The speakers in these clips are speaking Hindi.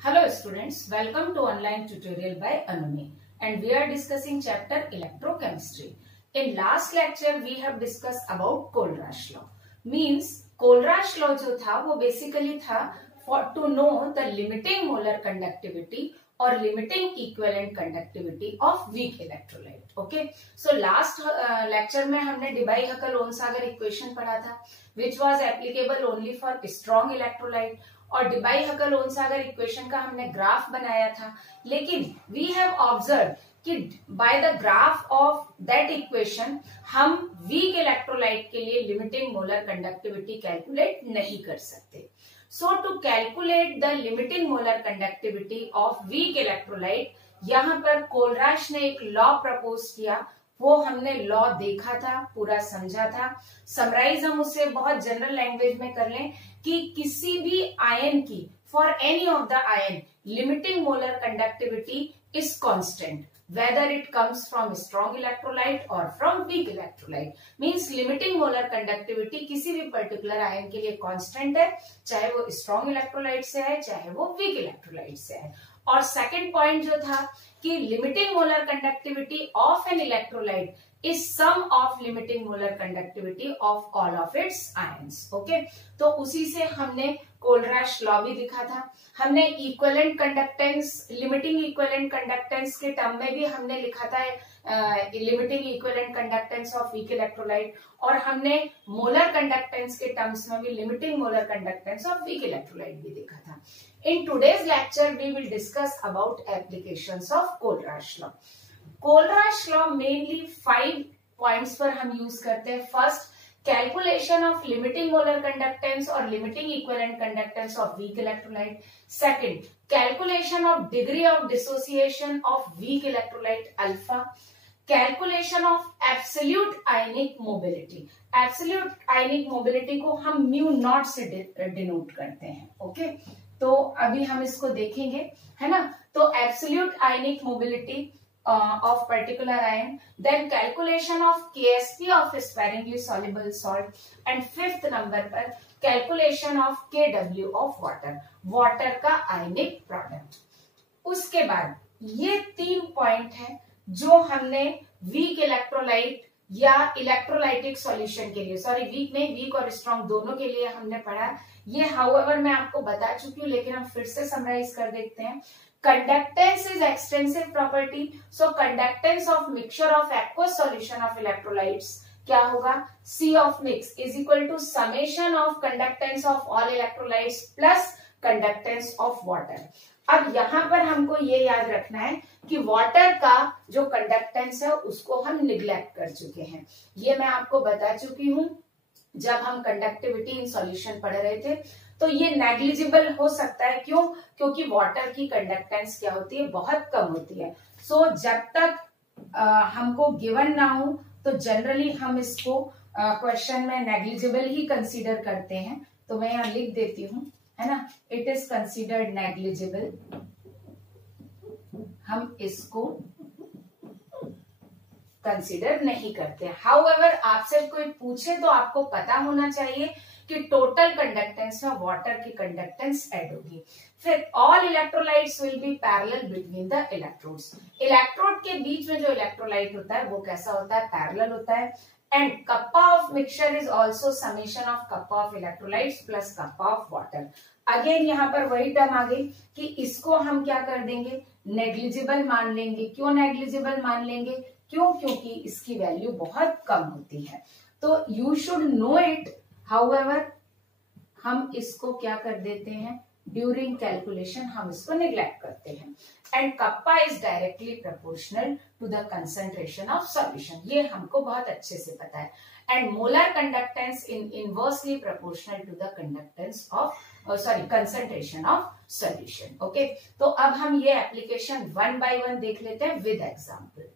Hello students, welcome to online tutorial by Anumi and we are discussing chapter electrochemistry. In last lecture we have discussed about Kohlraasch law. Means Kohlraasch law जो था वो basically था for to know the limiting molar conductivity or limiting equivalent conductivity of weak electrolyte. Okay, so last lecture में हमने Debye-Huckel-Onsager equation पढ़ा था which was applicable only for strong electrolyte और Debye-Huckel-Onsager इक्वेशन का हमने ग्राफ बनाया था, लेकिन वी हैव ऑब्जर्व कि by the graph of that equation हम वीक इलेक्ट्रोलाइट के लिए लिमिटिंग मोलर कंडक्टिविटी कैलकुलेट नहीं कर सकते. So to calculate the limiting molar conductivity of weak electrolyte यहाँ पर कोलराश ने एक लॉ प्रपोज किया. वो हमने लॉ देखा था, पूरा समझा था. समराइज हम उसे बहुत जनरल लैंग्वेज में कर लें कि किसी भी आयन की for any of the ion limiting molar conductivity is constant whether it comes from strong electrolyte और from weak electrolyte. Means limiting molar conductivity किसी भी पर्टिकुलर आयन के लिए कांस्टेंट है, चाहे वो स्ट्रॉन्ग इलेक्ट्रोलाइट से है चाहे वो वीक इलेक्ट्रोलाइट से है. और सेकंड पॉइंट जो था कि limiting molar conductivity of an electrolyte is sum of limiting molar conductivity of all of its ions. Okay, तो उसी से हमने कोलराश लॉ भी दिखा था. हमने equivalent conductance, limiting equivalent conductance के टर्म में भी हमने लिखा था limiting equivalent conductance of weak electrolyte, और हमने मोलर कंडक्टेंस के टर्म्स में भी limiting molar conductance of weak electrolyte भी देखा था. In today's lecture we will discuss about applications of Kohlraasch law. Kohlraasch law mainly 5 points पर हम यूज करते हैं. First, calculation of limiting molar conductance और limiting equivalent conductance of weak electrolyte. Second, calculation of degree of dissociation of weak electrolyte alpha. Calculation of absolute ionic mobility. Absolute ionic mobility को हम म्यू नॉट से डिनोट करते हैं. ओके, तो अभी हम इसको देखेंगे, है ना. तो absolute ionic mobility of particular ion, then calculation of KSP of sparingly soluble salt, and fifth number पर calculation of KW of water, water का ionic product. उसके बाद ये 3 पॉइंट है जो हमने वीक इलेक्ट्रोलाइट या इलेक्ट्रोलाइटिक सॉल्यूशन के लिए, सॉरी वीक नहीं, वीक और स्ट्रॉन्ग दोनों के लिए हमने पढ़ा. ये हाउएवर मैं आपको बता चुकी हूँ, लेकिन हम फिर से समराइज कर देखते हैं. Conductance is extensive property. So conductance of mixture of aqueous solution of electrolytes क्या होगा? C of mix is equal to summation of conductance of all electrolytes plus conductance of water. अब यहाँ पर हमको ये याद रखना है कि वाटर का जो कंडक्टेंस है उसको हम निग्लेक्ट कर चुके हैं. ये मैं आपको बता चुकी हूँ जब हम कंडक्टिविटी इन सॉल्यूशन पढ़ रहे थे. तो ये नेग्लिजिबल हो सकता है. क्यों? क्योंकि वाटर की कंडक्टेंस क्या होती है, बहुत कम होती है. सो जब तक हमको गिवन ना हो तो जनरली हम इसको क्वेश्चन में नेग्लिजिबल ही कंसीडर करते हैं. तो मैं यहाँ लिख देती हूँ, है ना, इट इज कंसीडर्ड नेग्लिजिबल. हम इसको कंसीडर नहीं करते. हाउएवर आपसे कोई पूछे तो आपको पता होना चाहिए कि टोटल कंडक्टेंस में वाटर की कंडक्टेंस ऐड होगी. फिर all electrolytes will be parallel between the electrodes. Electrode के बीच में जो इलेक्ट्रोलाइट होता है वो कैसा होता है, पैरेलल होता है. And kappa of mixture is also summation of kappa of electrolytes plus kappa of water. Again यहाँ पर वही टर्म आ गई कि इसको हम क्या कर देंगे, नेग्लिजिबल मान लेंगे. क्यों नेग्लिजिबल मान लेंगे? क्यों? क्योंकि इसकी वैल्यू बहुत कम होती है. तो you should know it. However हम इसको क्या कर देते हैं, ड्यूरिंग कैलकुलेशन हम इसको निग्लेक्ट करते हैं. And kappa is directly proportional to the concentration of solution. ये हमको बहुत अच्छे से पता है. And molar conductance in inversely proportional to the conductance of concentration of solution. Okay, तो अब हम ये एप्लीकेशन 1 by 1 देख लेते हैं with example.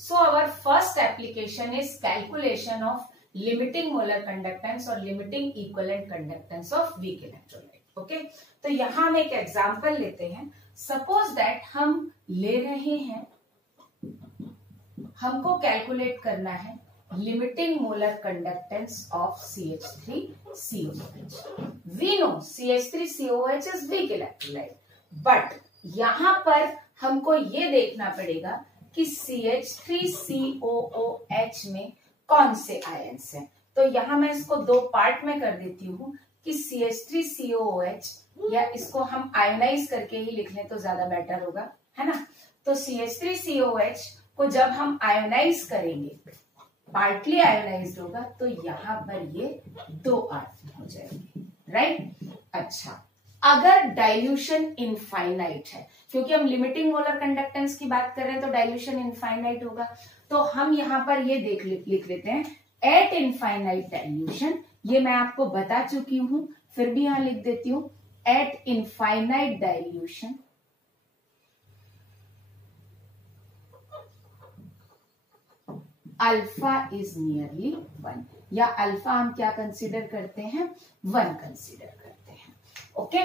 So our first application is calculation of limiting molar conductance or limiting equivalent conductance of weak electrolyte. Okay, तो यहाँ हम एक एग्जाम्पल लेते हैं. सपोज दैट हम ले रहे हैं, हमको कैलकुलेट करना है limiting molar conductance of CH3COOH. We know CH3COOH is weak electrolyte, but यहां पर हमको ये देखना पड़ेगा कि CH3COOH में कौन से आयन्स हैं। तो यहां मैं इसको दो पार्ट में कर देती हूँ कि CH3COOH, या इसको हम आयोनाइज करके ही लिख लें तो ज्यादा बेटर होगा, है ना। तो CH3COOH को जब हम आयोनाइज करेंगे, पार्टली आयोनाइज्ड होगा, तो यहां पर ये 2 आयन हो जाएंगे, राइट। अच्छा, अगर डाइल्यूशन इनफाइनाइट है, क्योंकि हम लिमिटिंग मोलर कंडक्टेंस की बात कर रहे हैं तो डाइल्यूशन इनफाइनाइट होगा, तो हम यहां पर ये लिख लेते हैं एट इनफाइनाइट डाइल्यूशन। ये मैं आपको बता चुकी हूं, फिर भी यहां लिख देती हूं eight infinite dilution alpha is nearly 1, या अल्फा हम क्या कंसीडर करते हैं, 1 कंसीडर करते हैं। ओके,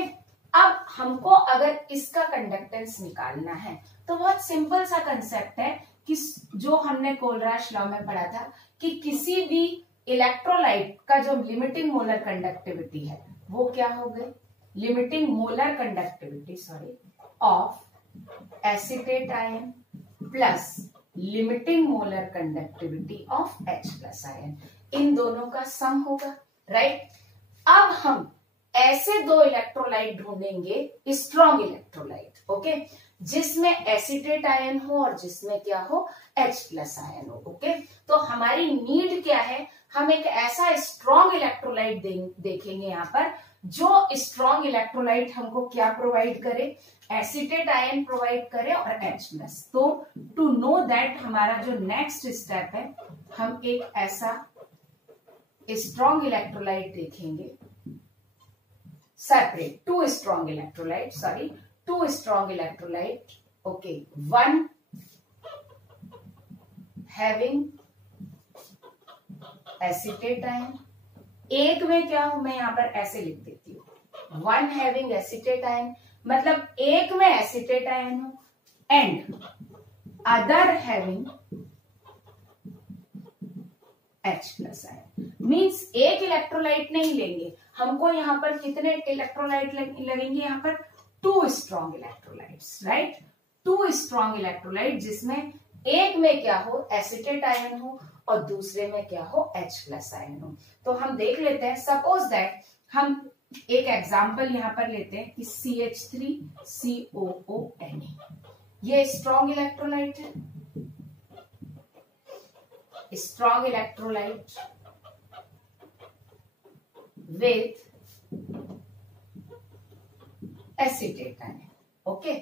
अब हमको अगर इसका कंडक्टेंस निकालना है तो बहुत सिंपल सा कंसेप्ट है कि जो हमने कोलराश लॉ में पढ़ा था कि किसी भी इलेक्ट्रोलाइट का जो लिमिटिंग मोलर कंडक्टिविटी है वो क्या हो गई, limiting molar conductivity of acetate ion plus limiting molar conductivity of H plus ion, इन दोनों का सम होगा, राइट। अब हम ऐसे 2 इलेक्ट्रोलाइट ढूंढेंगे, स्ट्रॉन्ग इलेक्ट्रोलाइट, ओके, जिसमें एसीटेट आयन हो और जिसमें क्या हो, H प्लस आयन हो, ओके। तो हमारी नीड क्या है, हम एक ऐसा स्ट्रॉन्ग इलेक्ट्रोलाइट देखेंगे यहाँ पर, जो स्ट्रॉन्ग इलेक्ट्रोलाइट हमको क्या प्रोवाइड करे, एसीटेट आयन प्रोवाइड करे और H प्लस। तो टू नो दैट हमारा जो नेक्स्ट स्टेप है, हम एक ऐसा स्ट्रॉन्ग इलेक्ट्रोलाइट देखेंगे, separate 2 strong electrolyte, okay, one having acetate ion, एक में क्या हो, मैं यहां पर ऐसे लिख देती हूँ, 1 हैविंग एसीटेट आयन, मतलब एक में एसीटेट आयन हो, and other having H plus ion. Means एक इलेक्ट्रोलाइट नहीं लेंगे, हमको यहां पर कितने इलेक्ट्रोलाइट लगेंगे, यहां पर 2 strong electrolytes, right, 2 strong electrolyte, जिसमें एक में क्या हो, एसीटेट आयन हो और दूसरे में क्या हो, H प्लस आयन हो। तो हम देख लेते हैं, सपोज दैट हम एक एग्जांपल यहां पर लेते हैं कि CH3COONA, ये स्ट्रॉन्ग इलेक्ट्रोलाइट है, strong electrolyte with acetate ion, okay.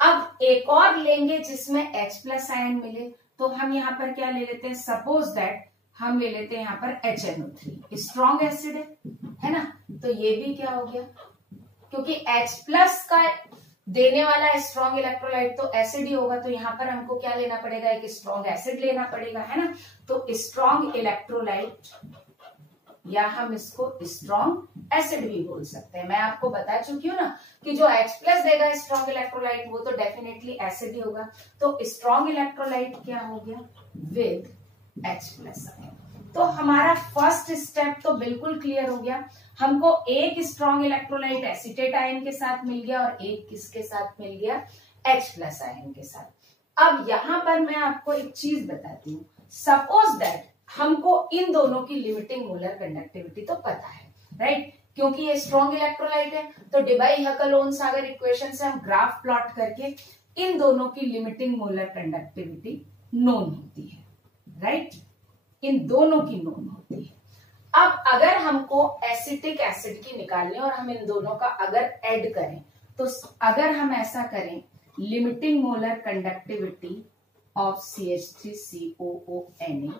अब एक और लेंगे जिसमें H प्लस आयन मिले, तो हम यहां पर क्या ले लेते हैं, सपोज दैट हम ले लेते हैं यहां पर HNO3, स्ट्रॉन्ग एसिड है ना, तो ये भी क्या हो गया, क्योंकि H प्लस का देने वाला स्ट्रॉन्ग इलेक्ट्रोलाइट तो एसिड ही होगा, तो यहां पर हमको क्या लेना पड़ेगा, एक स्ट्रॉन्ग एसिड लेना पड़ेगा, है ना। तो स्ट्रॉन्ग इलेक्ट्रोलाइट, या हम इसको स्ट्रॉन्ग एसिड भी बोल सकते हैं। मैं आपको बता चुकी हूँ ना कि जो H प्लस देगा स्ट्रॉन्ग इलेक्ट्रोलाइट वो तो डेफिनेटली एसिड ही होगा। तो स्ट्रॉन्ग इलेक्ट्रोलाइट क्या हो गया, विद H प्लस आयन। तो हमारा फर्स्ट स्टेप तो बिल्कुल क्लियर हो गया, हमको एक स्ट्रॉन्ग इलेक्ट्रोलाइट एसीटेट आयन के साथ मिल गया और एक किसके साथ मिल गया, H प्लस आयन के साथ। अब यहां पर मैं आपको एक चीज बताती हूँ, सपोज दैट हमको इन दोनों की लिमिटिंग मोलर कंडक्टिविटी तो पता है, राइट, क्योंकि ये स्ट्रॉन्ग इलेक्ट्रोलाइट है, तो डिबाई-हकल-ओहन-सागर इक्वेशन से हम ग्राफ प्लॉट करके इन दोनों की लिमिटिंग मोलर कंडक्टिविटी नोन होती है, राइट, इन दोनों की नोन होती है। अब अगर हमको एसिटिक एसिड की निकालनी और हम इन दोनों का अगर ऐड करें, तो अगर हम ऐसा करें, limiting molar conductivity of CH3COONA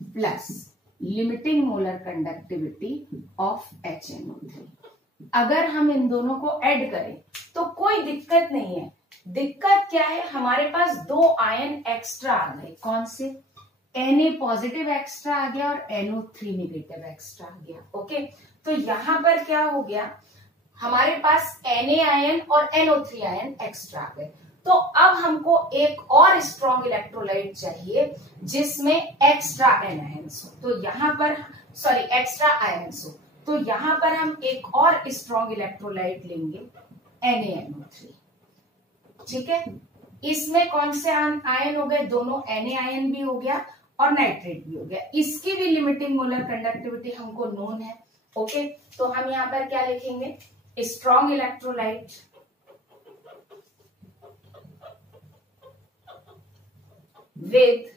plus limiting molar conductivity of HNO3, अगर हम इन दोनों को ऐड करें तो कोई दिक्कत नहीं है। दिक्कत क्या है, हमारे पास 2 आयन एक्स्ट्रा आ गए, कौन से, Na पॉजिटिव एक्स्ट्रा आ गया और NO3 नेगेटिव एक्स्ट्रा आ गया, ओके। तो यहां पर क्या हो गया, हमारे पास Na आयन और NO3 आयन एक्स्ट्रा आ गए, तो अब हमको एक और स्ट्रॉन्ग इलेक्ट्रोलाइट चाहिए जिसमें एक्स्ट्रा एनायंस हो, तो यहाँ पर एक्स्ट्रा आयंस हो, तो यहाँ पर हम एक और स्ट्रॉन्ग इलेक्ट्रोलाइट लेंगे NaNO3। ठीक है, इसमें कौन से आयन हो गए, दोनों Na आयन भी हो गया और नाइट्रेट भी हो गया। इसकी भी लिमिटिंग मोलर कंडक्टिविटी हमको नोन है। ओके, तो हम यहाँ पर क्या लिखेंगे, strong electrolyte with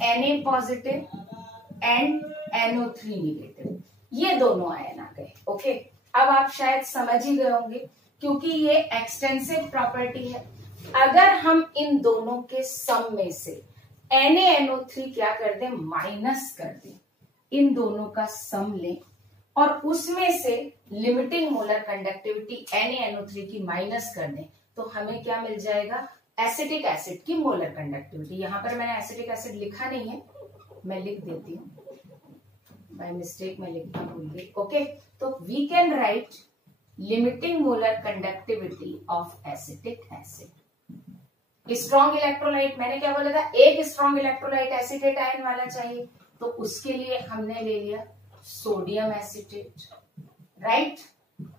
Na positive and NO3 negative, ये दोनों आयन आ गए। ओके, अब आप शायद समझ ही गए होंगे क्योंकि ये एक्सटेंसिव प्रॉपर्टी है। अगर हम इन दोनों के सम में से NaNO3 क्या कर दें, माइनस कर दें, इन दोनों का सम लें और उसमें से लिमिटिंग मोलर कंडक्टिविटी NaNO3 की माइनस कर दें, तो हमें क्या मिल जाएगा, एसिटिक एसिड की मोलर कंडक्टिविटी। यहां पर मैंने एसिटिक एसिड लिखा नहीं है, मैं लिख देती हूँ, बाय मिस्टेक मैं लिखना भूल गई। ओके, तो we can write limiting molar conductivity of acetic acid. Strong electrolyte मैंने क्या बोला था, एक स्ट्रॉन्ग इलेक्ट्रोलाइट एसिटेट आयन वाला चाहिए, तो उसके लिए हमने ले लिया सोडियम एसिटेट, राइट,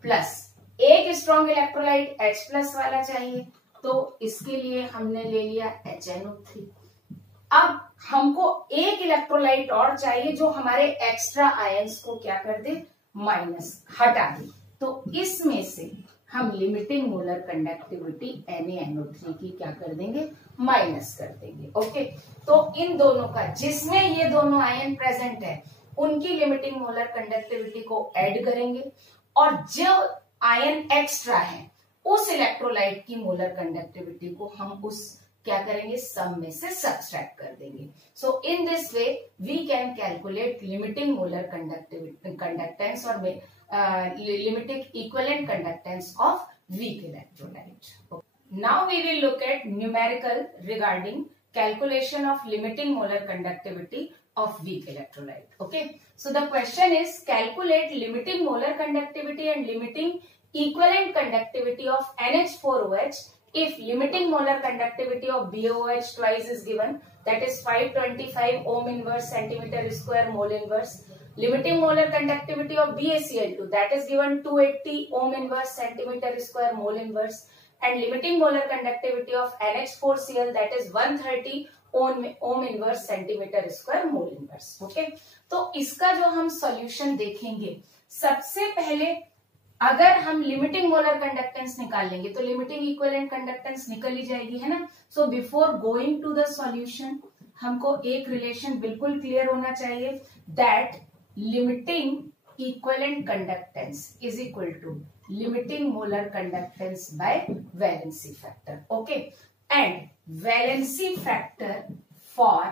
प्लस एक स्ट्रॉन्ग इलेक्ट्रोलाइट H+ वाला चाहिए, तो इसके लिए हमने ले लिया HNO3। अब हमको एक इलेक्ट्रोलाइट और चाहिए जो हमारे एक्स्ट्रा आयंस को क्या कर दे, माइनस, हटा दे, तो इसमें से हम लिमिटिंग मोलर कंडक्टिविटी NaNO3 की क्या कर देंगे, माइनस कर देंगे। ओके, तो इन दोनों का, जिसमें ये दोनों आयन प्रेजेंट है, उनकी लिमिटिंग मोलर कंडक्टिविटी को ऐड करेंगे और जो आयन एक्स्ट्रा है उस इलेक्ट्रोलाइट की मोलर कंडक्टिविटी को हम उस क्या करेंगे, सम में से सब्सट्रैक्ट कर देंगे। So in this way we can calculate limiting molar conductance और limiting equivalent conductance of weak electrolyte. Now we will look at numerical regarding calculation of limiting molar conductivity of weak electrolyte. Okay, so the question is calculate limiting molar conductivity and limiting equivalent conductivity of NH4OH if limiting molar conductivity of BOOH twice is given, that is 525 ohm inverse centimeter square mole inverse. Limiting molar conductivity of BaCl2 that is given 280 ohm inverse centimeter square mole inverse, and limiting molar conductivity of NH4Cl that is 130 ohm inverse centimeter square mole inverse. Okay, तो इसका जो हम सॉल्यूशन देखेंगे, सबसे पहले अगर हम लिमिटिंग मोलर कंडक्टेंस निकाल लेंगे तो लिमिटिंग इक्विवेलेंट कंडक्टेंस निकल ही जाएगी, है ना। So before going to the solution हमको एक रिलेशन बिल्कुल क्लियर होना चाहिए, that limiting equivalent conductance is equal to limiting molar conductance by valency factor. Okay, and valency factor for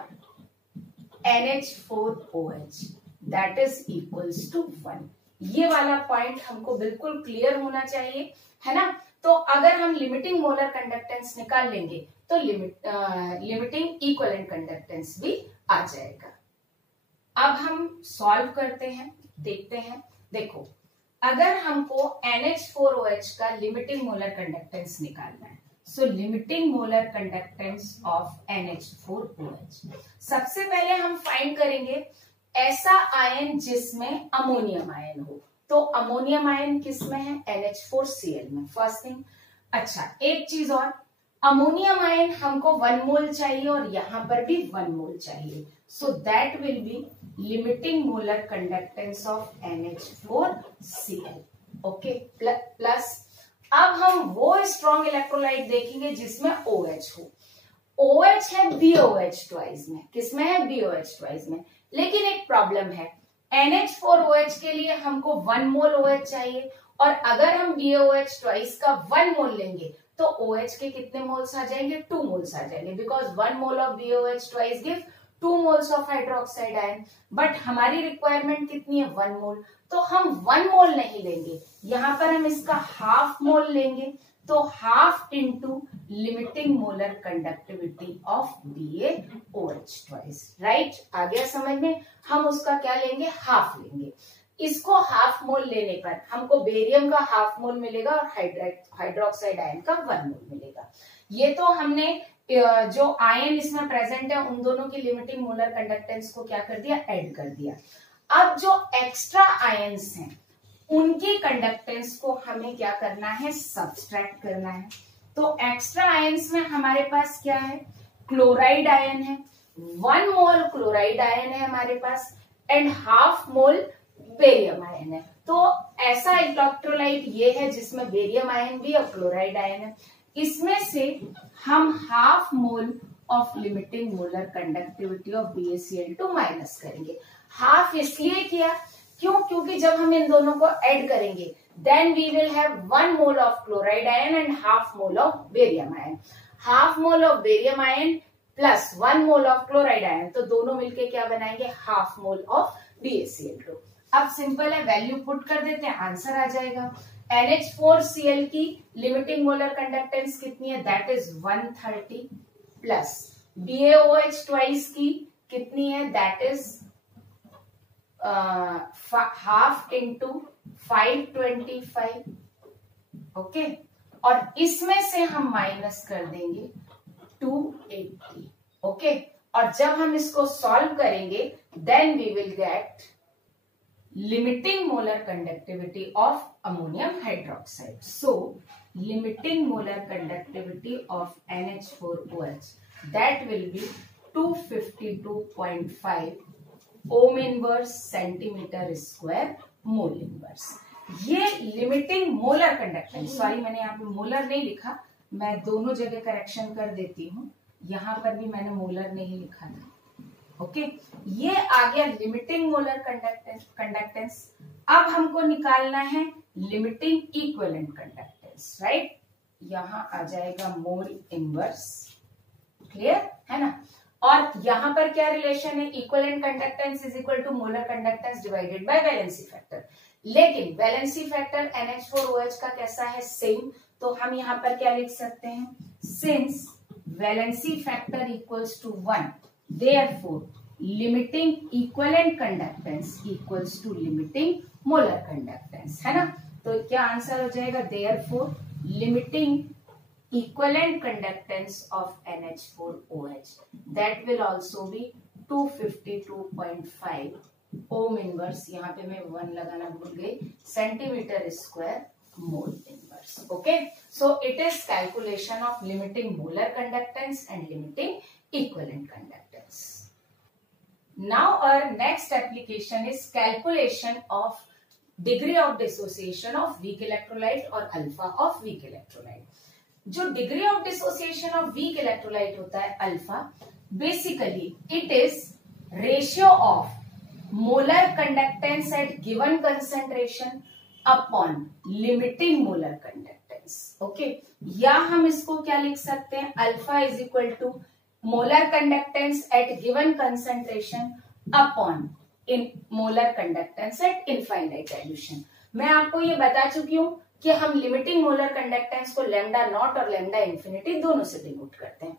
NH4OH that is equals to 1। ये वाला पॉइंट हमको बिल्कुल क्लियर होना चाहिए, है ना। तो अगर हम लिमिटिंग मोलर कंडक्टेंस निकाल लेंगे तो लिमिटिंग इक्विवेलेंट कंडक्टेंस भी आ जाएगा। अब हम सॉल्व करते हैं, देखते हैं। देखो, अगर हमको NH4OH का लिमिटिंग मोलर कंडक्टेंस निकालना है, so limiting molar conductance of NH4OH, सबसे पहले हम फाइंड करेंगे ऐसा आयन जिसमें अमोनियम आयन हो। तो अमोनियम आयन किसमें है, NH4Cl में, फर्स्ट थिंग। अच्छा, एक चीज और, अमोनियम आयन हमको 1 मोल चाहिए और यहां पर भी 1 मोल चाहिए, so that will B limiting molar conductance of NH4Cl। Okay, plus अब हम वो स्ट्रॉन्ग इलेक्ट्रोलाइट देखेंगे जिसमें OH हो। OH है BOH ट्वाइस में, किसमें है, BOH ट्वाइस में। लेकिन एक प्रॉब्लम है, NH4OH के लिए हमको 1 मोल OH चाहिए और अगर हम BOH ट्वाइस का 1 मोल लेंगे तो OH के कितने मोल्स आ जाएंगे, 2 मोल्स आ जाएंगे, because 1 mole of BOH twice give 2 moles of hydroxide ion. But हमारी रिक्वायरमेंट कितनी है, 1 मोल, तो हम 1 मोल नहीं लेंगे, यहां पर हम इसका हाफ मोल लेंगे, तो half into limiting molar conductivity of BaOH twice, right. आ गया समझ में, हम उसका क्या लेंगे, हाफ लेंगे। इसको हाफ मोल लेने पर हमको बेरियम का हाफ मोल मिलेगा और हाइड्रोक्साइड आयन का 1 मोल मिलेगा। ये तो हमने जो आयन इसमें प्रेजेंट है उन दोनों की लिमिटिंग मोलर कंडक्टेंस को क्या कर दिया, ऐड कर दिया। अब जो एक्स्ट्रा आयन्स हैं उनकी कंडक्टेंस को हमें क्या करना है, सब्सट्रैक्ट करना है। तो एक्स्ट्रा आयन्स में हमारे पास क्या है, क्लोराइड आयन है, 1 मोल क्लोराइड आयन है हमारे पास and half mole barium ion है। तो ऐसा इलेक्ट्रोलाइट ये है जिसमें बेरियम आयन भी और क्लोराइड आयन है। इसमें से हम half mole of limiting molar conductivity of BaCl2 minus करेंगे। हाफ इसलिए किया क्योंकि जब हम इन दोनों को ऐड करेंगे then we will have 1 mole of chloride ion and half mole of barium ion. Half mole of barium ion plus 1 mole of chloride ion, तो दोनों मिलके क्या बनाएंगे, हाफ मोल ऑफ BaCl2। अब सिंपल है, वैल्यू पुट कर देते हैं, आंसर आ जाएगा। NH4Cl की लिमिटिंग मोलर कंडक्टेंस कितनी है, that is 130 plus BaOH twice की कितनी है, that is half into 525। Okay, और इसमें से हम माइनस कर देंगे 280। ओके, और जब हम इसको सॉल्व करेंगे then we will get limiting molar conductivity of ammonium hydroxide. So limiting molar conductivity of NH4OH that will be 252.5 ohm inverse centimetre square mole inverse. ये लिमिटिंग मोलर कंडक्टेंस, सॉरी मैंने यहाँ पे मोलर नहीं लिखा, मैं दोनों जगह करेक्शन कर देती हूँ, यहाँ पर भी मैंने मोलर नहीं लिखा था। ओके, ये आ गया लिमिटिंग मोलर कंडक्टेंस। अब हमको निकालना है लिमिटिंग इक्विवेलेंट कंडक्टेंस, राइट। यहाँ आ जाएगा मोल इनवर्स, क्लियर है ना। और यहां पर क्या रिलेशन है, equivalent conductance is equal to molar conductance divided by valency factor. लेकिन वैलेंसी फैक्टर NH4OH का कैसा है, सेम। तो हम यहां पर क्या लिख सकते हैं, since valency factor equals to 1 therefore limiting equivalent conductance equals to limiting molar conductance, है ना। तो क्या आंसर हो जाएगा, therefore limiting equivalent conductance of NH4OH that will also be 252.5 ohm inverse, यहाँ पे मैं 1 लगाना भूल गई, centimetre square mole inverse. Okay, so it is calculation of limiting molar conductance and limiting equivalent conductance. Now our next application is calculation of degree of dissociation of weak electrolyte और alpha of weak electrolyte। जो degree of dissociation of weak electrolyte होता है alpha, basically it is ratio of molar conductance at given concentration upon limiting molar conductance. Okay, या हम इसको क्या लिख सकते हैं, alpha is equal to molar conductance at given concentration upon in molar conductance at infinite dilution. मैं आपको ये बता चुकी हूं कि हम लिमिटिंग मोलर कंडक्टेंस को लैम्डा नॉट और लैम्डा इंफिनिटी दोनों से डिनोट करते हैं।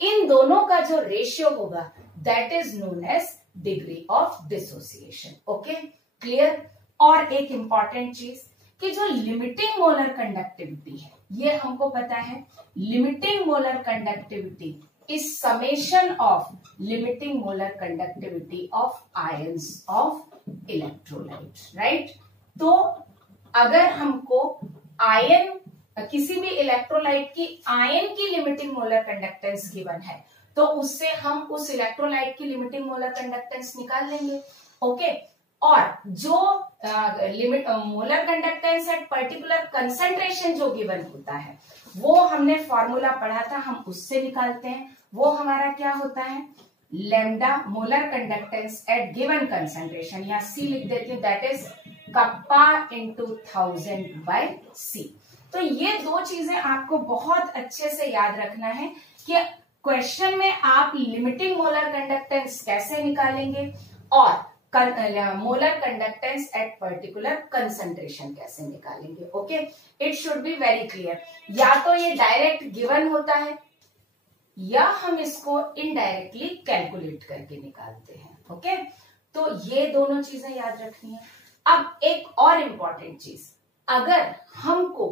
इन दोनों का जो रेशियो होगा that is known as degree of dissociation. Okay, clear. और एक इंपॉर्टेंट चीज कि जो लिमिटिंग मोलर कंडक्टिविटी है, ये हमको पता है, limiting molar conductivity is summation of limiting molar conductivity of ions of electrolyte, right. तो अगर हमको आयन, किसी भी इलेक्ट्रोलाइट की आयन की लिमिटिंग मोलर कंडक्टेंस गिवन है, तो उससे हम उस इलेक्ट्रोलाइट की लिमिटिंग मोलर कंडक्टेंस निकाल लेंगे। ओके, और जो limit molar conductance at particular concentration जो गिवन होता है, वो हमने फॉर्मूला पढ़ा था, हम उससे निकालते हैं। वो हमारा क्या होता है, lambda molar conductance at given concentration, या C लिख देती हूँ, that is kappa into 1000/C। तो ये दो चीजें आपको बहुत अच्छे से याद रखना है कि क्वेश्चन में आप लिमिटिंग मोलर कंडक्टेंस कैसे निकालेंगे और molar conductance at particular concentration कैसे निकालेंगे। Okay, it should be very clear. या तो ये डायरेक्ट गिवन होता है या हम इसको इनडायरेक्टली कैलकुलेट करके निकालते हैं। ओके, तो ये दोनों चीजें याद रखनी है। अब एक और इंपॉर्टेंट चीज, अगर हमको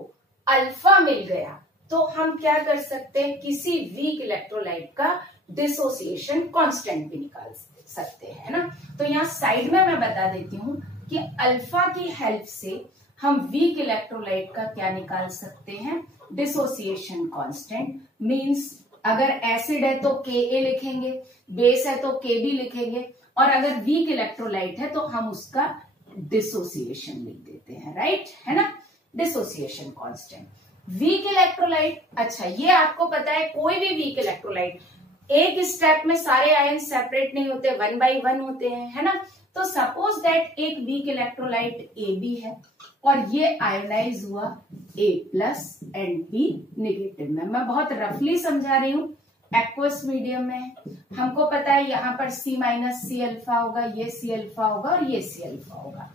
अल्फा मिल गया तो हम क्या कर सकते हैं, किसी वीक इलेक्ट्रोलाइट का डिसोसिएशन कांस्टेंट भी निकाल सकते हैं, है ना। तो यहाँ साइड में मैं बता देती हूँ कि अल्फा की हेल्प से हम वीक इलेक्ट्रोलाइट का क्या निकाल सकते हैं, डिसोसिएशन कांस्टेंट। मींस अगर एसिड है तो Ka लिखेंगे, बेस है तो Kb लिखेंगे, और अगर वीक इलेक्ट्रोलाइट है तो हम उसका डिसोसिएशन लिख देते हैं, राइट, है ना, डिसोसिएशन कांस्टेंट। वीक इलेक्ट्रोलाइट, अच्छा ये आपको पता है कोई भी वीक इलेक्ट्रोलाइट एक स्टेप में सारे आयन सेपरेट नहीं होते, 1 by 1 होते हैं, है ना। तो सपोज दैट एक वीक इलेक्ट्रोलाइट AB है और ये आयोनाइज हुआ A plus and B negative में। मैं बहुत रफली समझा रही हूँ, एक्वस मीडियम में हमको पता है यहाँ पर C माइनस C अल्फा होगा, ये C अल्फा होगा और ये C अल्फा होगा।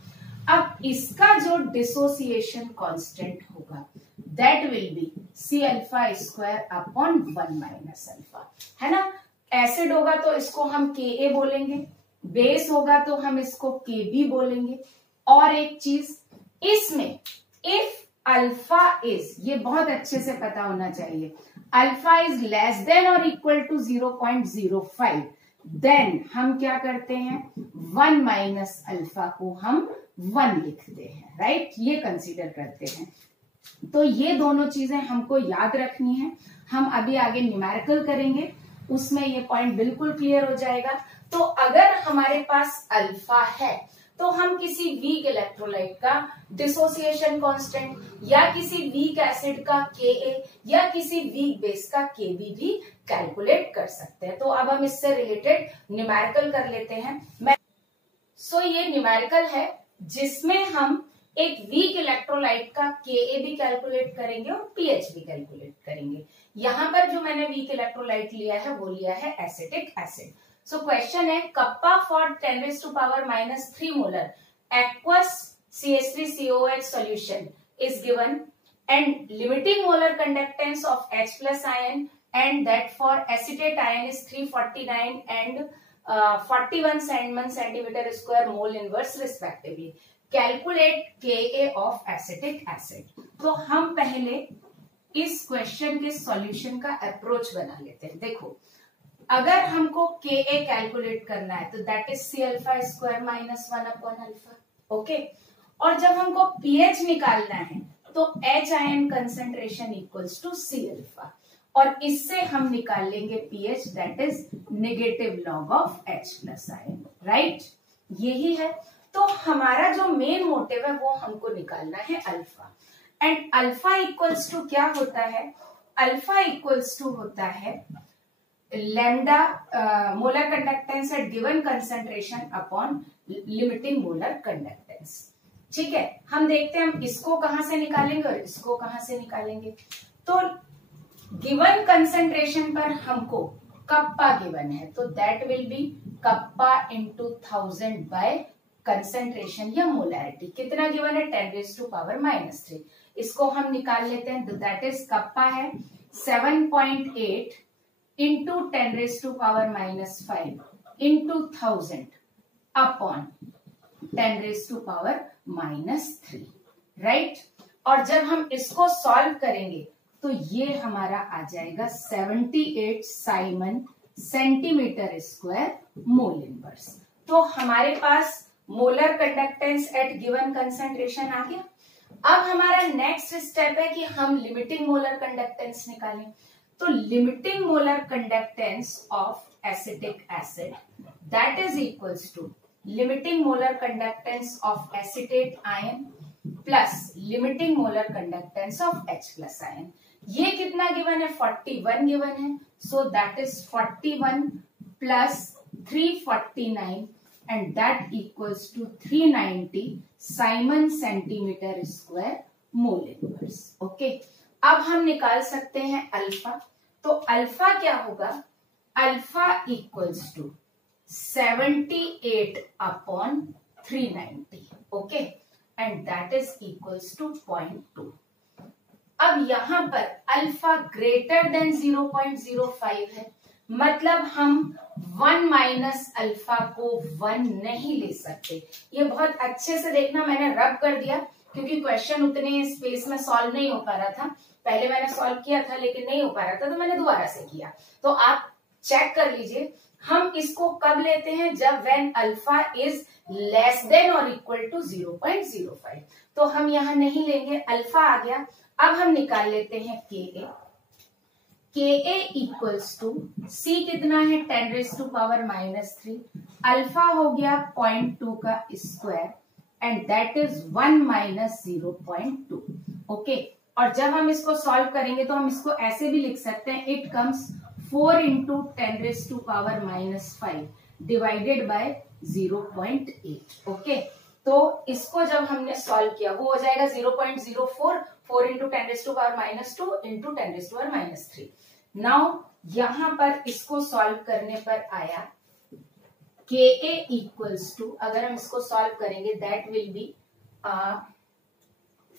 अब इसका जो डिसोसिएशन कांस्टेंट होगा that will B C alpha square upon 1 minus alpha, है ना। एसिड होगा तो इसको हम Ka बोलेंगे, बेस होगा तो हम इसको Kb बोलेंगे। और एक चीज इसमें, इफ अल्फा इज, ये बहुत अच्छे से पता होना चाहिए, अल्फा इज लेस देन और इक्वल टू 0.05, देन हम क्या करते हैं, 1 माइनस अल्फा को हम 1 लिखते हैं, राइट, ये कंसीडर करते हैं। तो ये दोनों चीजें हमको याद रखनी है। हम अभी आगे न्यूमेरिकल करेंगे, उसमें ये पॉइंट बिल्कुल क्लियर हो जाएगा। तो अगर हमारे पास अल्फा है तो हम किसी वीक इलेक्ट्रोलाइट का डिसोसिएशन कांस्टेंट या किसी वीक एसिड का Ka या किसी वीक बेस का Kb भी कैलकुलेट कर सकते हैं। तो अब हम इससे रिलेटेड न्यूमेरिकल कर लेते हैं। सो ये न्यूमेरिकल है जिसमें हम एक वीक इलेक्ट्रोलाइट का Ka भी कैलकुलेट करेंगे और pH भी कैलकुलेट करेंगे। यहाँ पर जो मैंने वीक इलेक्ट्रोलाइट लिया है वो लिया है एसिटिक एसिड। सो क्वेश्चन है, kappa for 10⁻³ molar aqueous CH3COH solution is given and limiting molar conductance of H plus ion and that for acetate ion is 349 and 41 centimeter square mole inverse respectively. Calculate Ka of acetic acid. तो हम पहले इस क्वेश्चन के सॉल्यूशन का अप्रोच बना लेते हैं। देखो, अगर हमको Ka कैलकुलेट करना है तो that is C alpha square minus 1 upon alpha, okay. और जब हमको pH निकालना है तो H ion concentration equals to C alpha, और इससे हम निकाल लेंगे pH that is negative log of H plus ion, right, यही है। तो हमारा जो मेन मोटिव है वो हमको निकालना है alpha, and alpha equals to क्या होता है, अल्फा इक्वल्स टू होता है lambda molar conductance at given concentration upon limiting molar conductance. ठीक है, हम देखते हैं हम इसको कहां से निकालेंगे और इसको कहां से निकालेंगे। तो गिवन कंसेंट्रेशन पर हमको कप्पा गिवन है तो that will be kappa into 1000 by concentration या मोलैरिटी। कितना गिवन है, 10⁻³ इसको हम निकाल लेते हैं। तो दैट इज कप्पा है 7.8 इंटू 10⁻⁻5 इंटू 1000 अपॉन 10⁻⁻3, राइट। और जब हम इसको सॉल्व करेंगे तो ये हमारा आ जाएगा 78 siemens centimetre square mole inverse. तो हमारे पास molar conductance at given concentration आ गया। अब हमारा नेक्स्ट स्टेप है कि हम लिमिटिंग मोलर कंडक्टेंस निकालें। तो limiting molar conductance of acetic acid that is equals to limiting molar conductance of acetate ion plus limiting molar conductance of H plus ion. ये कितना गिवन है, 41 गिवन है। So that is 41 plus 349 and that equals to 390 Simon centimeter square mole inverse, okay. अब हम निकाल सकते हैं अल्फा। तो अल्फा क्या होगा, alpha equals to 78 upon 390, okay, and that is equals to 0.2। अब यहां पर अल्फा ग्रेटर देन 0.05 है मतलब हम 1 माइनस अल्फा को 1 नहीं ले सकते। ये बहुत अच्छे से देखना, मैंने रब कर दिया क्योंकि क्वेश्चन उतने स्पेस में सॉल्व नहीं हो पा रहा था। पहले मैंने सॉल्व किया था लेकिन नहीं हो पा रहा था, तो मैंने दोबारा से किया। तो आप चेक कर लीजिए, हम इसको कब लेते हैं, जब when alpha is less than और इक्वल टू 0.05। तो हम यहां नहीं लेंगे, अल्फा आ गया। अब हम निकाल लेते हैं के ए इक्वल्स टू सी कितना है 10⁻⁻³ अल्फा हो गया 0.2 का square and that is 1 minus 0.2। Okay, और जब हम इसको सॉल्व करेंगे तो हम इसको ऐसे भी लिख सकते हैं, it comes 4 into 10⁻⁻5 divided by 0.8। Okay, तो इसको जब हमने सॉल्व किया वो हो जाएगा 0.04, 4 इंटू 10⁻⁻2 इंटू 10⁻⁻3। नाउ यहां पर इसको सॉल्व करने पर आया के ए इक्वल्स टू, अगर हम इसको सॉल्व करेंगे दैट विल बी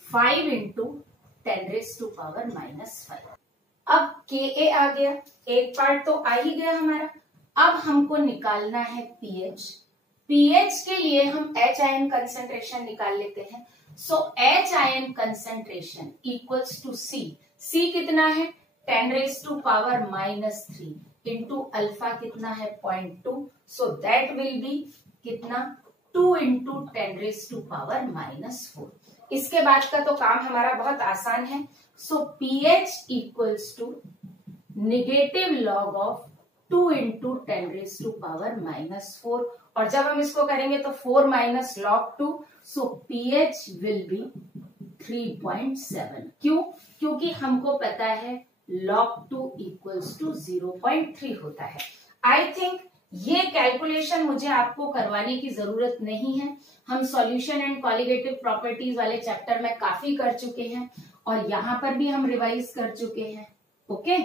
5 इंटू 10⁻⁻5। अब के ए आ गया, एक पार्ट तो आ ही गया हमारा। अब हमको निकालना है पीएच। पीएच के लिए हम एच आयन कंसेंट्रेशन निकाल लेते हैं। So H ion concentration equals to C. C कितना है 10⁻³ इंटू अल्फा कितना है 0.2। सो दैट विल बी कितना 2 इंटू 10⁻⁻4। इसके बाद का तो काम हमारा बहुत आसान है। So pH equals to negative log of 2 into 10⁻⁻4। और जब हम इसको करेंगे तो 4 minus log 2, so pH will be 3.7। क्यों? क्योंकि हमको पता है log 2 इक्वल्स टू 0.3 होता है। आई थिंक ये कैलकुलेशन मुझे आपको करवाने की जरूरत नहीं है, हम सॉल्यूशन एंड कॉलिगेटिव प्रॉपर्टीज वाले चैप्टर में काफी कर चुके हैं और यहाँ पर भी हम रिवाइज कर चुके हैं। ओके,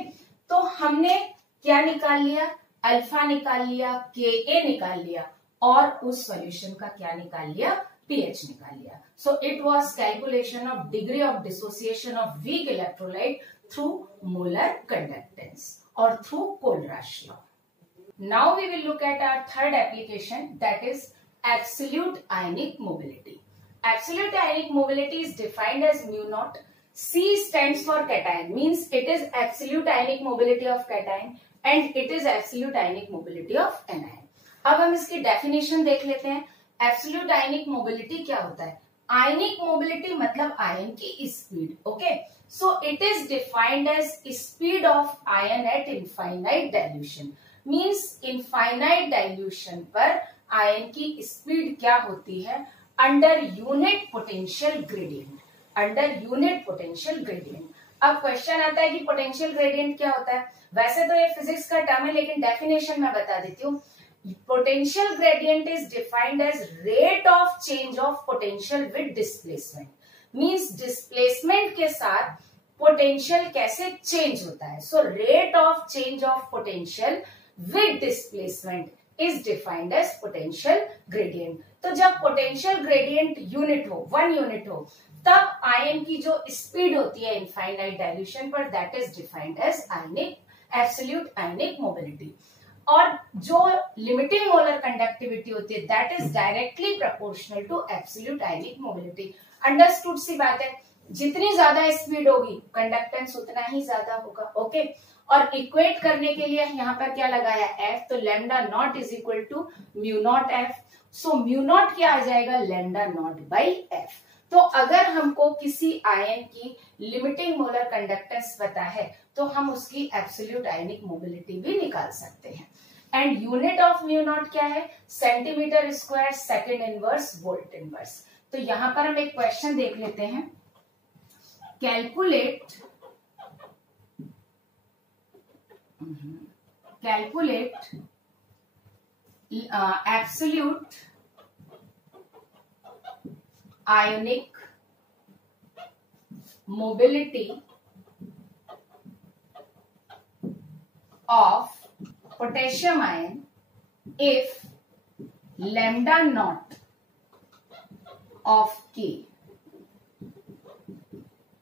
तो हमने क्या निकाल लिया, अल्फा निकाल लिया, के ए निकाल लिया और उस सॉल्यूशन का क्या निकाल लिया, pH निकाल लिया। So it was calculation of degree of dissociation of weak electrolyte through molar conductance और through Kohlrausch law. Now we will look at our third application, that is absolute ionic mobility. Absolute ionic mobility is defined as mu naught. C stands for cation, means it is absolute ionic mobility of cation and it is absolute ionic mobility of anion. अब हम इसकी डेफिनेशन देख लेते हैं। एब्सोल्यूट आयनिक मोबिलिटी क्या होता है? आयनिक मोबिलिटी मतलब आयन की speed. Okay, so it is defined as speed of ion at infinite dilution. Means infinite dilution पर आयन की स्पीड क्या होती है under unit potential gradient. Under unit potential gradient. अब क्वेश्चन आता है कि पोटेंशियल ग्रेडियंट क्या होता है? वैसे तो ये फिजिक्स का टर्म है लेकिन डेफिनेशन मैं बता देती हूँ। Potential gradient is defined as rate of change of potential with displacement. Means displacement के साथ potential कैसे change होता है? So rate of change of potential with displacement is defined as potential gradient. तो जब potential gradient unit हो, 1 unit हो, तब आयन की जो स्पीड होती है इनफाइनाइट डाइल्यूशन पर, that is defined as ionic, absolute ionic mobility. और जो लिमिटिंग मोलर कंडक्टिविटी होती है that is directly proportional to absolute ionic mobility. Understood सी बात है, जितनी ज्यादा स्पीड होगी कंडक्टेंस उतना ही ज्यादा होगा। ओके, और इक्वेट करने के लिए यहाँ पर क्या लगाया एफ, तो lambda naught is equal to mu naught F. So mu naught क्या आ जाएगा, लैम्डा नॉट बाई एफ। तो अगर हमको किसी आयन की लिमिटिंग मोलर कंडक्टेंस पता है तो हम उसकी एब्सोल्यूट आयनिक मोबिलिटी भी निकाल सकते हैं। And unit of mu naught क्या है, centimetre square second inverse volt inverse. तो यहां पर हम एक क्वेश्चन देख लेते हैं। Calculate absolute ionic mobility of potassium ion if lambda naught of K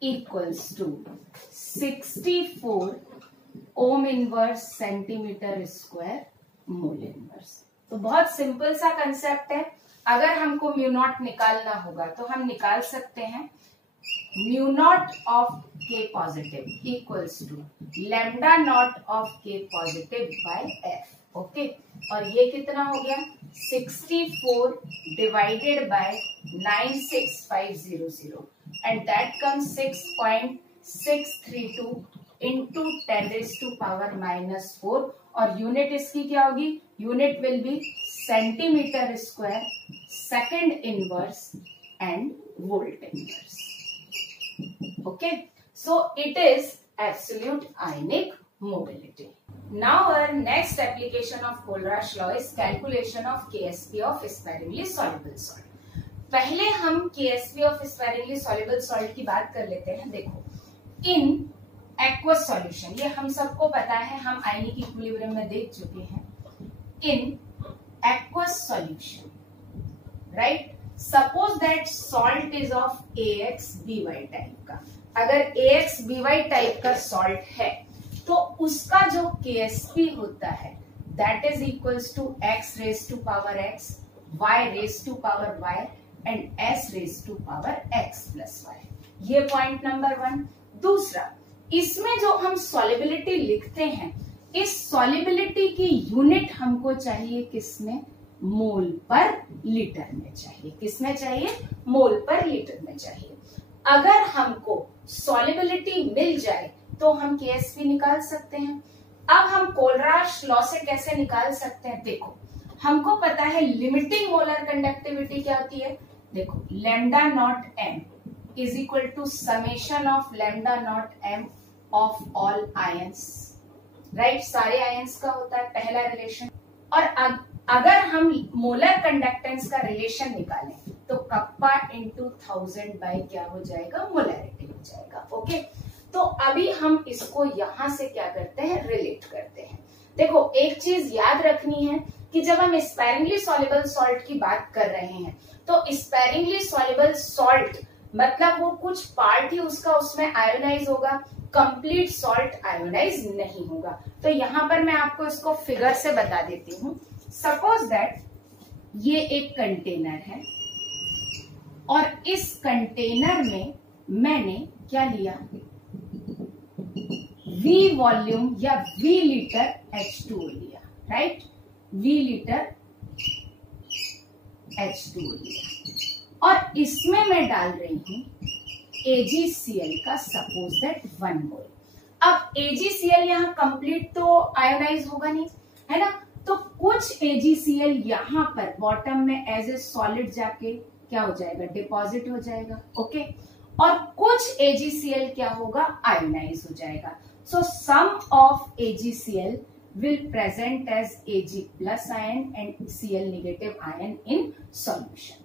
equals to 64 Om inverse centimetre square mole inverse. तो बहुत सिंपल सा कंसेप्ट है। अगर हमको म्यू नॉट निकालना होगा तो हम निकाल सकते हैं mu naught of K positive equals to lambda naught of K positive by F. Okay, और ये कितना हो गया 64 divided by 96500 and that comes 6.632 into 10⁻⁻⁴। और यूनिट इसकी क्या होगी, unit will be centimeter square second inverse and volt inverse. Okay, so it is absolute ionic mobility. Now our next application of Kohlraasch law is calculation of KSP of sparingly soluble salt. पहले हम KSP of sparingly soluble salt की बात कर लेते हैं। देखो, in aqueous solution, ये हम सबको पता है, हम आयनिक इक्विलिब्रियम में देख चुके हैं। In aqueous solution, right? Suppose that salt is of AX/BY type का। अगर AX/BY टाइप का सॉल्ट है तो उसका जो KSP होता है that is equals to X raise to power X, Y raise to power Y and S raise to power X plus Y। ये पॉइंट नंबर 1। दूसरा, इसमें जो हम सॉलिबिलिटी लिखते हैं, इस सॉलिबिलिटी की यूनिट हमको चाहिए किसमें, मोल पर लीटर में चाहिए। किसमें चाहिए, मोल पर लीटर में चाहिए। अगर हमको सॉलिबिलिटी मिल जाए तो हम KSP निकाल सकते हैं। अब हम कोलराश लॉ से कैसे निकाल सकते हैं, देखो हमको पता है लिमिटिंग मोलर कंडक्टिविटी क्या होती है। देखो, lambda naught m is equal to summation of lambda naught m of all ions, right, सारे आयंस का होता है पहला रिलेशन। और अगर हम मोलर कंडक्टेंस का रिलेशन निकालें तो कप्पा इंटू 1000 बाय क्या हो जाएगा, मोलैरिटी हो जाएगा। ओके, तो अभी हम इसको यहां से क्या करते हैं, रिलेट करते हैं। देखो, एक चीज याद रखनी है कि जब हम स्पैरिंगली सॉल्युबल सॉल्ट की बात कर रहे हैं तो स्पैरिंगली सॉल्युबल सॉल्ट मतलब वो कुछ पार्ट ही उसका उसमें आयोनाइज होगा, कंप्लीट सॉल्ट आयोनाइज नहीं होगा। तो यहां पर मैं आपको इसको फिगर से बता देती हूँ। सपोज दैट ये एक कंटेनर है और इस कंटेनर में मैंने क्या लिया, V वॉल्यूम या V लीटर H2O लिया, राइट, V लीटर H2O लिया और इसमें मैं डाल रही हूं AgCl का सपोज दैट 1 मोल। अब AgCl यहाँ कंप्लीट तो आयोनाइज होगा नहीं, है ना, तो कुछ AgCl यहाँ पर बॉटम में एज ए सॉलिड जाके क्या हो जाएगा, डिपॉजिट हो जाएगा। ओके, और कुछ AgCl क्या होगा, आयोनाइज हो जाएगा। सो सम of AgCl will present as Ag plus ion and Cl negative ion in solution।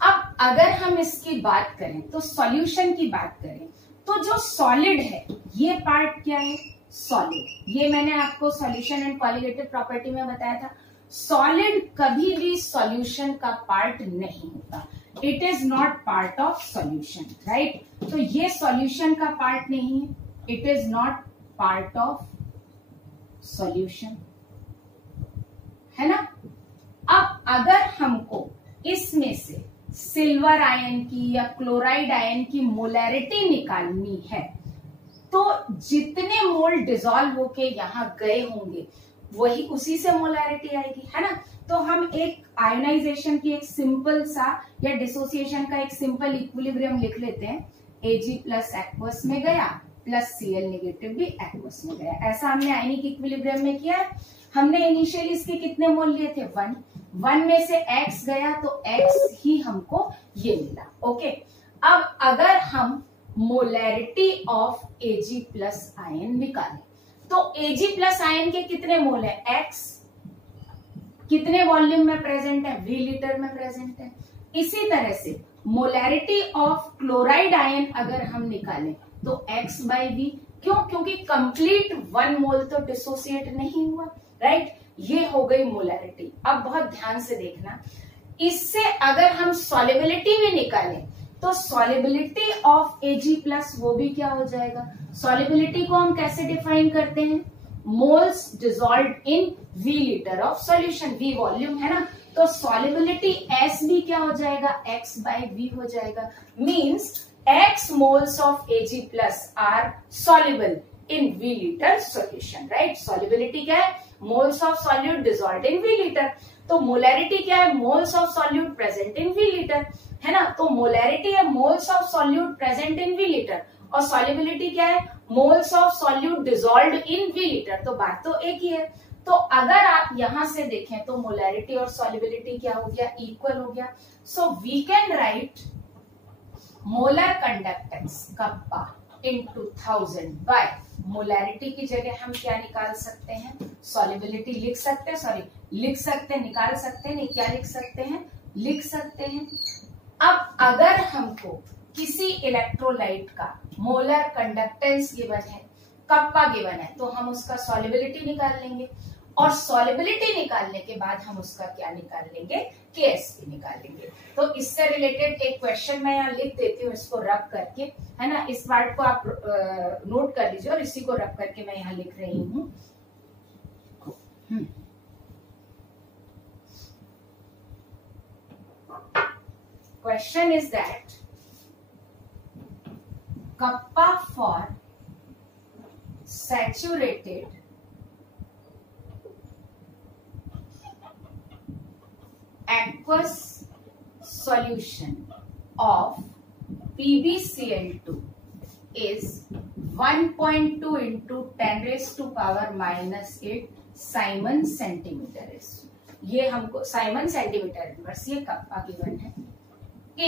अब अगर हम इसकी बात करें तो सॉल्यूशन की बात करें तो जो सॉलिड है ये पार्ट क्या है, सॉलिड। ये मैंने आपको सॉल्यूशन एंड कॉलिगेटिव प्रॉपर्टी में बताया था। सॉलिड कभी भी सॉल्यूशन का पार्ट नहीं होता, it is not part of solution, right. तो ये सॉल्यूशन का पार्ट नहीं है, it is not part of solution, है ना। अब अगर हमको इसमें से सिल्वर आयन की या क्लोराइड आयन की मोलैरिटी निकालनी है तो जितने मोल डिसॉल्व होके यहाँ गए होंगे वही उसी से मोलैरिटी आएगी, है ना। तो हम एक आयोनाइजेशन की एक सिंपल सा या डिसोसिएशन का एक सिंपल इक्विलिब्रियम लिख लेते हैं। Ag प्लस एक्वस में गया प्लस Cl नेगेटिव भी एक्वस में गया। ऐसा हमने आयनिक इक्विलिब्रियम में किया है। हमने इनिशियली इसके कितने मोल लिए थे, 1 में से X गया तो X ही हमको ये मिला। ओके, अब अगर हम molarity of Ag plus ion निकालें तो Ag प्लस आयन के कितने मोल है, X कितने वॉल्यूम में प्रेजेंट है, V लीटर में प्रेजेंट है। इसी तरह से मोलैरिटी ऑफ क्लोराइड आयन अगर हम निकालें तो X बाई V, क्यों, क्योंकि कंप्लीट 1 मोल तो डिसोसिएट नहीं हुआ, राइट। ये हो गई मोलैरिटी। अब बहुत ध्यान से देखना, इससे अगर हम सॉल्युबिलिटी भी निकालें तो सॉलिबिलिटी ऑफ Ag+ वो भी क्या हो जाएगा, सॉलिबिलिटी को हम कैसे डिफाइन करते हैं, moles dissolved in V litre of solution, V volume है ना, तो सॉलिबिलिटी S भी क्या हो जाएगा, X/V हो जाएगा, means X moles of Ag+ are soluble in V liter solution, right? Solubility क्या है, moles of solute dissolved in V liter. तो molarity क्या है, moles of solute present in V liter, है ना, तो molarity है moles of solute present in V liter, और solubility क्या है, moles of solute dissolved in V liter. तो बात तो एक ही है. तो अगर आप यहां से देखें तो molarity और solubility क्या हो गया, इक्वल हो गया. So we can write molar conductance kappa into 1000 by molarity की जगह हम क्या निकाल सकते हैं, सॉलिबिलिटी लिख सकते हैं, निकाल सकते हैं, नहीं क्या लिख सकते हैं, लिख सकते हैं. अब अगर हमको किसी इलेक्ट्रोलाइट का मोलर कंडक्टेंस गिवन है, कप्पा गिवन है, तो हम उसका सॉलिबिलिटी निकाल लेंगे, और सॉलिबिलिटी निकालने के बाद हम उसका क्या निकाल लेंगे, KSP निकालेंगे. तो इससे रिलेटेड एक क्वेश्चन मैं यहाँ लिख देती हूँ, इसको रब करके, है ना, इस पार्ट को आप नोट कर लीजिए, और इसी को रब करके मैं यहाँ लिख रही हूँ. Question is that kappa for saturated aqueous solution of PbCl2 is 1.2 into 10 raised to power minus 8 Simon centimeter. ये हमको साइमन सेंटीमीटर इनवर्स ये कप्पा गिवन है.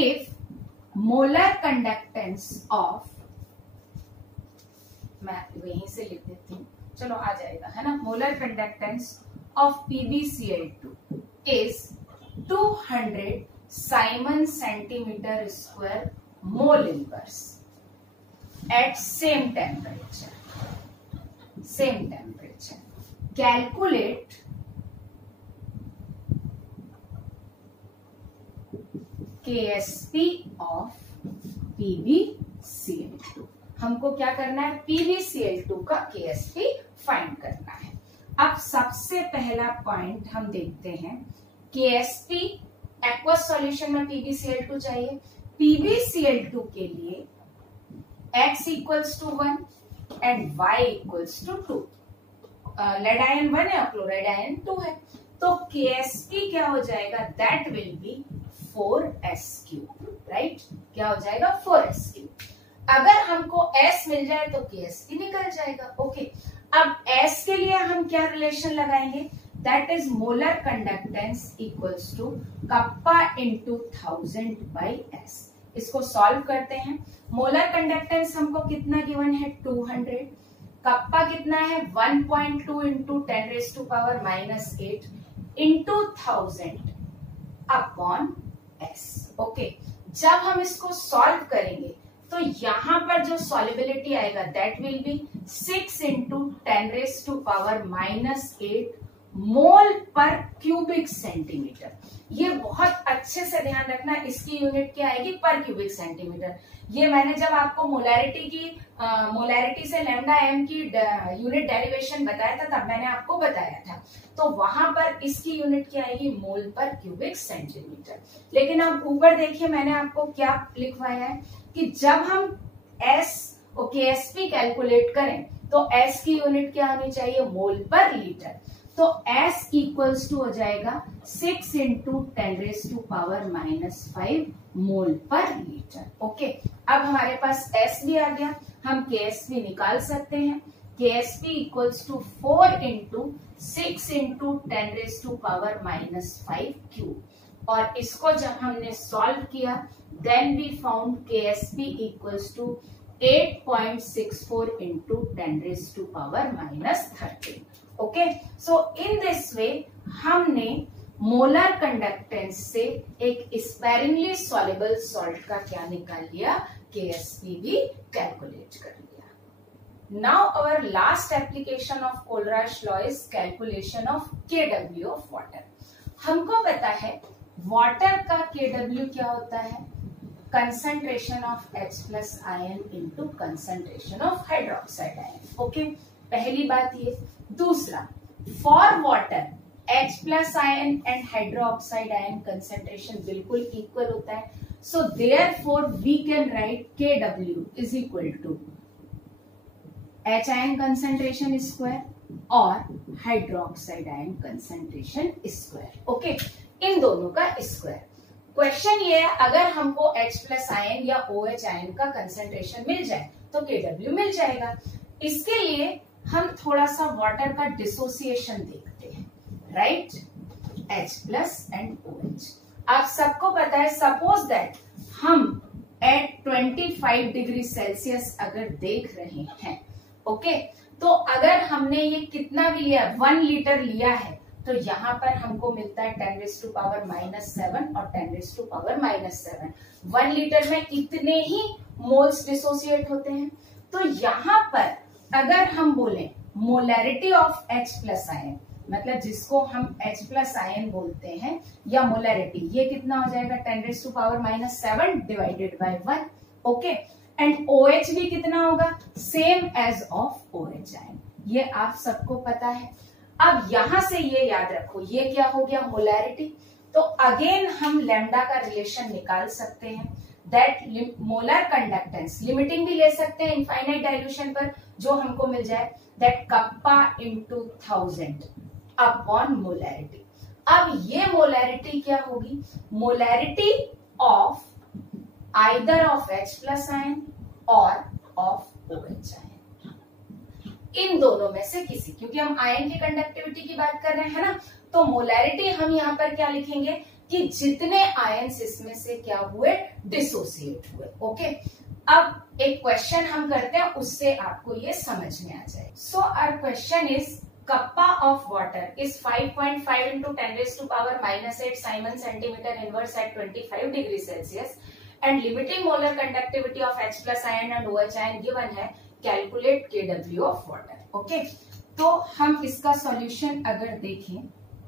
If molar conductance of, मैं वहीं से लिख देती हूँ, चलो आ जाएगा, है ना, molar conductance of PbCl2 is 200 Simon centimeter square mole inverse at same temperature. Calculate KSP of PbCl2. हमको क्या करना है, PbCl2 का KSP फाइंड करना है. अब सबसे पहला पॉइंट हम देखते हैं, KSP एक्वस सॉल्यूशन में PbCl2 चाहिए. PbCl2 के लिए X equals to 1 and Y equals to 2. Lead ion 1 है, क्लोराइड आयन 2 है, तो KSP क्या हो जाएगा, that will B 4s3, right, क्या हो जाएगा, 4s3. अगर हमको S मिल जाए तो KSP निकल जाएगा. ओके, अब S के लिए हम क्या रिलेशन लगाएंगे, that is molar conductance equals to kappa into 1000 by S. इसको सॉल्व करते हैं. मोलर कंडक्टेंस हमको कितना गिवन है, 200. कप्पा कितना है, 1.2 into 10 raised to power minus 8 into 1000 upon S. Okay, जब हम इसको सॉल्व करेंगे तो यहां पर जो सॉलिबिलिटी आएगा that will B 6 into 10 raised to power minus 8 मोल पर क्यूबिक सेंटीमीटर. ये बहुत अच्छे से ध्यान रखना, इसकी यूनिट क्या आएगी, पर क्यूबिक सेंटीमीटर. ये मैंने जब आपको मोलैरिटी से लैम्डा एम की यूनिट डेरिवेशन बताया था, तब मैंने आपको बताया था, तो वहां पर इसकी यूनिट क्या आएगी, मोल पर क्यूबिक सेंटीमीटर. लेकिन अब ऊपर देखिए मैंने आपको क्या लिखवाया है कि जब हम S और KSP कैलकुलेट करें तो S की यूनिट क्या होनी चाहिए, मोल पर लीटर. तो S इक्वल्स टू हो जाएगा 6 into 10 raised to power minus 5 मोल पर लीटर. ओके, अब हमारे पास S भी आ गया, हम KSP निकाल सकते हैं. KSP equals to 4 into 6 into 10 raised to power minus 5 क्यूब. और इसको जब हमने सॉल्व किया then we found KSP equals to 8.64 into 10 raised to power minus 13. Okay, so in this way हमने मोलर कंडक्टेंस से एक स्पेरिंगली सॉल्युबल सॉल्ट का क्या निकाल लिया, KSP भी कैलकुलेट कर लिया. Now our last application of Kohlrausch law is calculation of KW of water. हमको पता है वाटर का KW क्या होता है, concentration of H plus ion into concentration of hydroxide ion. Okay, पहली बात ये. दूसरा, for water H plus ion and hydroxide ion concentration बिल्कुल equal होता है. So therefore we can write Kw is equal to H ion concentration square और hydroxide ion concentration square. Okay, इन दोनों का स्क्वायर. क्वेश्चन ये है, अगर हमको H प्लस आयन या OH आयन का कंसंट्रेशन मिल जाए तो Kw मिल जाएगा. इसके लिए हम थोड़ा सा वाटर का डिसोसिएशन देखते हैं. Right, H plus and OH. आप सबको पता है, सपोज दैट हम एट 25 डिग्री सेल्सियस अगर देख रहे हैं, ओके, तो अगर हमने ये कितना भी लिया, 1 लीटर लिया है, तो यहाँ पर हमको मिलता है 10⁻⁻7 और 10⁻⁻7. 1 लीटर में इतने ही मोल्स डिसोसिएट होते हैं. तो यहाँ पर अगर हम बोलें molarity of H plus ion, मतलब जिसको हम H प्लस आयन बोलते हैं, या मोलैरिटी, ये कितना हो जाएगा 10⁻⁻7 divided by 1. Okay, and OH भी कितना होगा, same as of OH ion. ये आप सबको पता है. अब यहां से ये याद रखो, ये क्या हो गया, मोलैरिटी. तो अगेन हम लैम्डा का रिलेशन निकाल सकते हैं. दैट मोलर कंडक्टेंस, लिमिटिंग भी ले सकते हैं इनफाइनाइट डाइल्यूशन पर, जो हमको मिल जाए that kappa into 1000 upon molarity. अब ये मोलैरिटी क्या होगी, molarity of either of H plus ion or of OH ion. इन दोनों में से किसी, क्योंकि हम आयन की कंडक्टिविटी की बात कर रहे हैं ना, तो मोलैरिटी हम यहाँ पर क्या लिखेंगे कि जितने आयन्स इसमें से क्या हुए, डिसोसिएट हुए. ओके, अब एक क्वेश्चन हम करते हैं, उससे आपको ये समझ में आ जाए. So our question is kappa of water is 5.5 into 10⁻⁻8 Simon centimeter inverse at 25 degree Celsius and limiting molar conductivity of H plus ion and OH ion given है. Calculate Kw of water. Okay, तो हम इसका सॉल्यूशन अगर देखें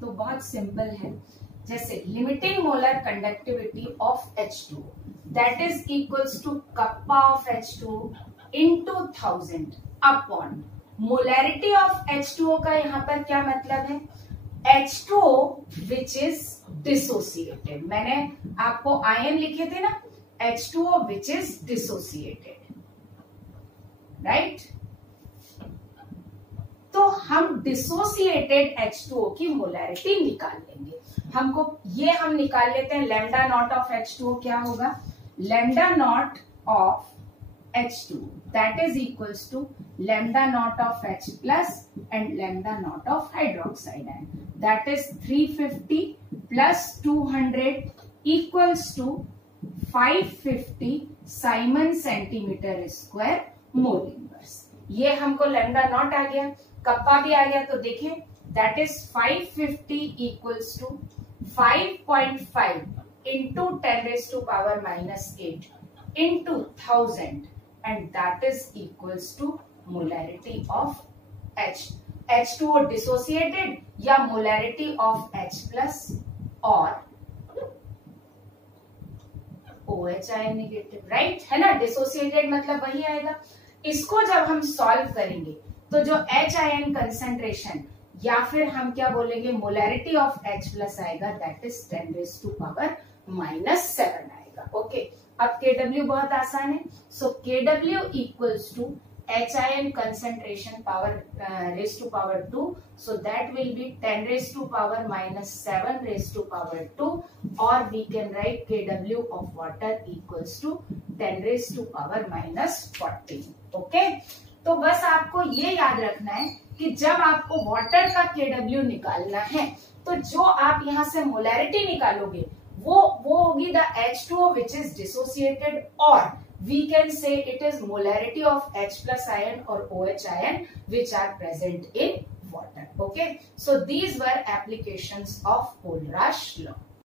तो बहुत सिंपल है. जैसे limiting molar conductivity of H2 that is equals to kappa of H2 into 1000 upon molarity of H2O का यहाँ पर क्या मतलब है, H2O which is dissociated. मैंने आपको आयन लिखे थे ना, H2O which is dissociated, right? तो हम डिसोसिएटेड H2O की मोलैरिटी निकाल लेंगे. हमको ये हम निकाल लेते हैं. लैम्डा नॉट ऑफ H2O क्या होगा, lambda naught of H2 that is equals to lambda naught of H plus and lambda naught of hydroxide ion, that is 350 plus 200 equals to 550 Simon centimeter square mole inverse. ये हमको लैम्डा नॉट आ गया, कप्पा भी आ गया, तो देखें that is 550 equals to 5.5 into 10⁻⁻8 into 1000 and that is equals to molarity of H. H2O dissociated या molarity of H plus और OH ion negative, राइट है ना. डिसोसिएटेड मतलब वही आएगा. इसको जब हम सॉल्व करेंगे तो जो H आयन कंसंट्रेशन या फिर हम क्या बोलेंगे मोलैरिटी ऑफ H प्लस आएगा, दैट इज 10⁻⁻7 आएगा. ओके, अब Kw बहुत आसान है. So Kw equals to H ion concentration power raised to power 2, so that will be 10⁻⁻7 raised to power 2, or we can write Kw of water equals to 10⁻⁻14. Okay, तो बस आपको ये याद रखना है कि जब आपको वाटर का Kw निकालना है तो जो आप यहाँ से मोलैरिटी निकालोगे वो होगी the H2O which is dissociated, or we can say it is molarity of H plus ion or OH ion which are present in water. Okay, so these were applications of Kohlraasch law.